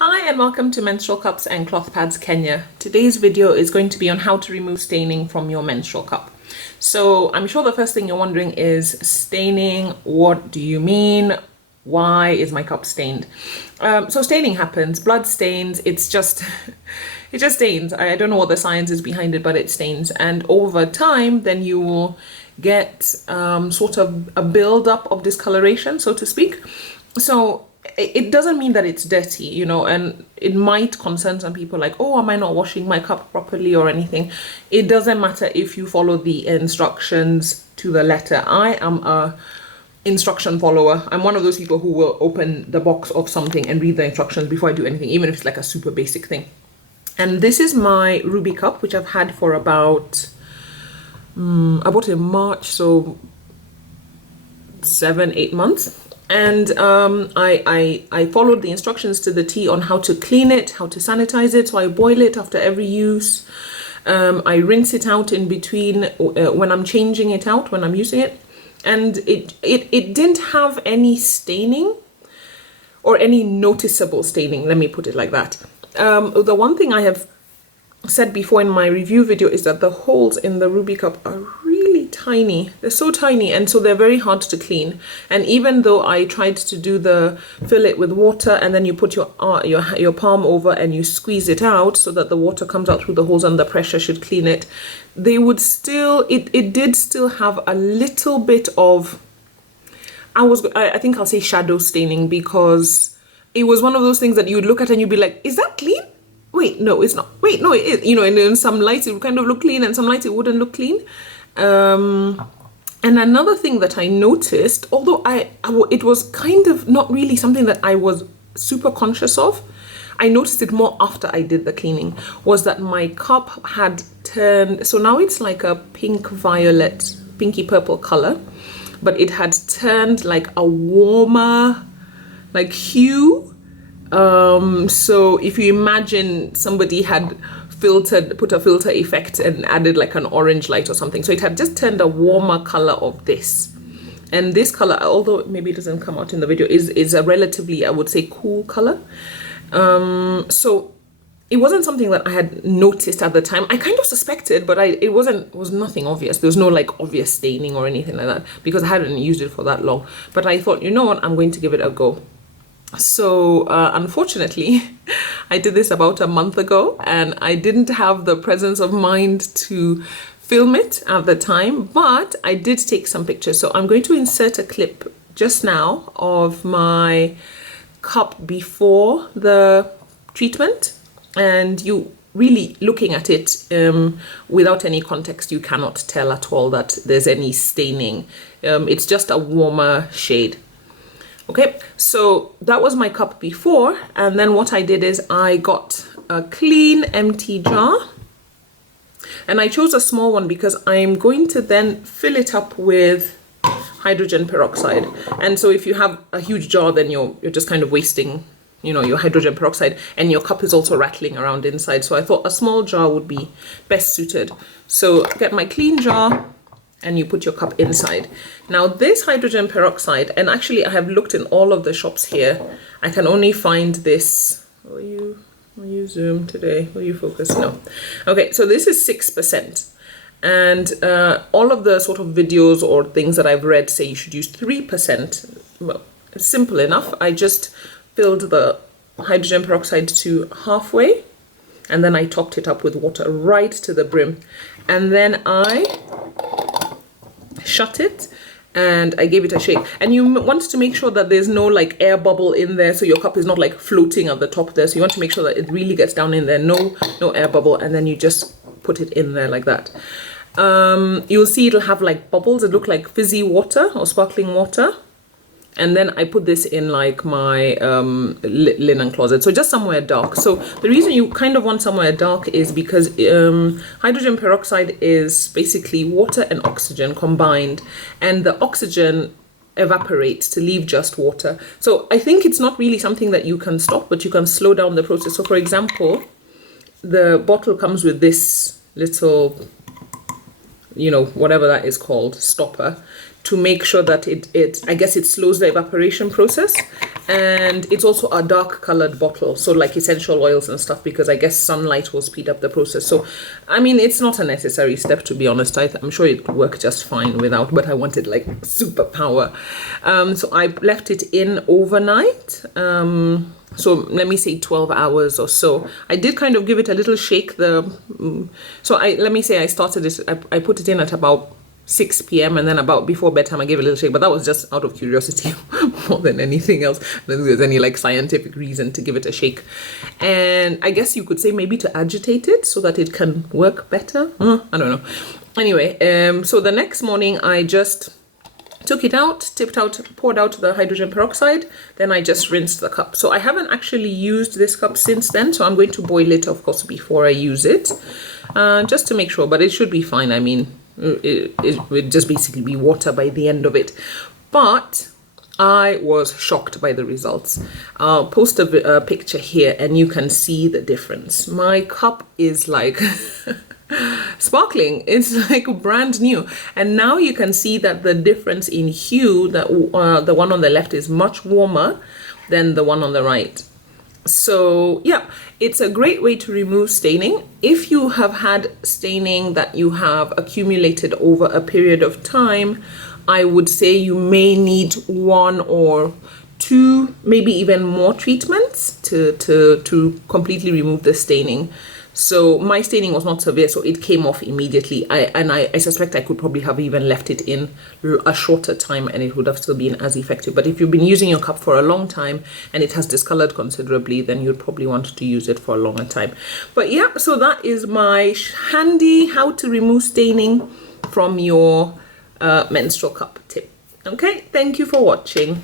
Hi and welcome to Menstrual Cups and Cloth Pads Kenya. Today's video is going to be on how to remove staining from your menstrual cup. So I'm sure the first thing you're wondering is staining. What do you mean? Why is my cup stained? So staining happens, blood stains, it just stains. I don't know what the science is behind it, but it stains. And over time, then you will get sort of a build-up of discoloration, so to speak. So it doesn't mean that it's dirty, you know, and it might concern some people like, oh, am I not washing my cup properly or anything? It doesn't matter if you follow the instructions to the letter. I am a instruction follower. I'm one of those people who will open the box of something and read the instructions before I do anything, even if it's like a super basic thing. And this is my ruby cup, which I've had for about, I bought it in March, so 7-8 months. And I followed the instructions to the T on how to clean it, how to sanitize it. So I boil it after every use. I rinse it out in between when I'm changing it out, when I'm using it. And it didn't have any staining or any noticeable staining, let me put it like that. The one thing I have said before in my review video is that the holes in the ruby cup are really tiny. They're so tiny, and so they're very hard to clean. And even though I tried to do fill it with water, and then you put your palm over and you squeeze it out so that the water comes out through the holes and the pressure should clean it, they would still, it did still have a little bit of, I think I'll say shadow staining, because it was one of those things that you would look at and you'd be like, is that clean? Wait, no, it's not. Wait, no, it is. You know, and in some lights it would kind of look clean, and some lights it wouldn't look clean. And another thing that I noticed, although it was kind of not really something that I was super conscious of, I noticed it more after I did the cleaning, was that my cup had turned, so now it's like a pink violet, pinky purple color, but it had turned like a warmer, like hue. So if you imagine somebody had put a filter effect and added like an orange light or something, so it had just turned a warmer color of this. And this color, although maybe it doesn't come out in the video, is a relatively, I would say, cool color. So it wasn't something that I had noticed at the time. I kind of suspected, but it was nothing obvious. There was no like obvious staining or anything like that, because I hadn't used it for that long. But I thought, you know what, I'm going to give it a go. So unfortunately, I did this about a month ago, and I didn't have the presence of mind to film it at the time, but I did take some pictures. So I'm going to insert a clip just now of my cup before the treatment, and you really looking at it without any context, you cannot tell at all that there's any staining. It's just a warmer shade. Okay, so that was my cup before, and then what I did is I got a clean empty jar, and I chose a small one because I'm going to then fill it up with hydrogen peroxide. And so if you have a huge jar, then you're just kind of wasting, you know, your hydrogen peroxide, and your cup is also rattling around inside. So I thought a small jar would be best suited. So get my clean jar, and you put your cup inside. Now this hydrogen peroxide, and actually I have looked in all of the shops here, I can only find this. Will you zoom today? Will you focus? No. Okay, so this is 6%. And all of the sort of videos or things that I've read say you should use 3%. Well, it's simple enough. I just filled the hydrogen peroxide to halfway, and then I topped it up with water right to the brim. And then I shut it and I gave it a shake. And you want to make sure that there's no like air bubble in there, so your cup is not like floating at the top there. So you want to make sure that it really gets down in there, no air bubble, and then you just put it in there like that. You'll see it'll have like bubbles. It look like fizzy water or sparkling water. And then I put this in like my linen closet, so just somewhere dark. So the reason you kind of want somewhere dark is because hydrogen peroxide is basically water and oxygen combined, and the oxygen evaporates to leave just water. So I think it's not really something that you can stop, but you can slow down the process. So for example, the bottle comes with this little, you know, whatever that is called, stopper, to make sure that I guess it slows the evaporation process. And it's also a dark colored bottle, so like essential oils and stuff, because I guess sunlight will speed up the process. So I mean, it's not a necessary step, to be honest. I'm sure it could work just fine without, but I wanted like superpower. So I left it in overnight, so let me say 12 hours or so. I did kind of give it a little shake. Let me say I started it, I put it in at about 6 p.m. and then about before bedtime I gave it a little shake, but that was just out of curiosity more than anything else. I don't think there's any like scientific reason to give it a shake. And I guess you could say maybe to agitate it so that it can work better. I don't know. Anyway, so the next morning I just took it out, tipped out, poured out the hydrogen peroxide, then I just rinsed the cup. So I haven't actually used this cup since then, so I'm going to boil it, of course, before I use it, just to make sure, but it should be fine. I mean, it would just basically be water by the end of it. But I was shocked by the results. I'll post a picture here and you can see the difference. My cup is like sparkling. It's like brand new. And now you can see that the difference in hue, that the one on the left is much warmer than the one on the right. So yeah, it's a great way to remove staining. If you have had staining that you have accumulated over a period of time, I would say you may need 1 or 2, maybe even more treatments to completely remove the staining. So my staining was not severe, so it came off immediately. I suspect I could probably have even left it in a shorter time and it would have still been as effective. But if you've been using your cup for a long time and it has discolored considerably, then you'd probably want to use it for a longer time. But yeah, so that is my handy how to remove staining from your menstrual cup tip. Okay, thank you for watching.